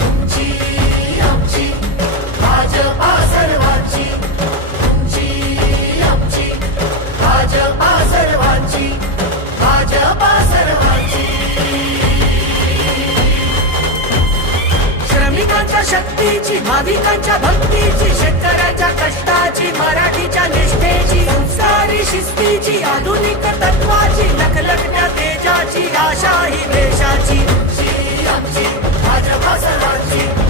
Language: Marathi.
तुमची आमची भाजपा हो सर्वांची? श्रमिकांच्या शक्तीची भाविकांच्या भक्तीची शेतकऱ्यांच्या कष्टाची मराठीच्या निष्ठेची संस्कारी शिस्तीची आधुनिक तत्वाची तेजाची आशा ही देशाची आमची भाजपा सर्वांची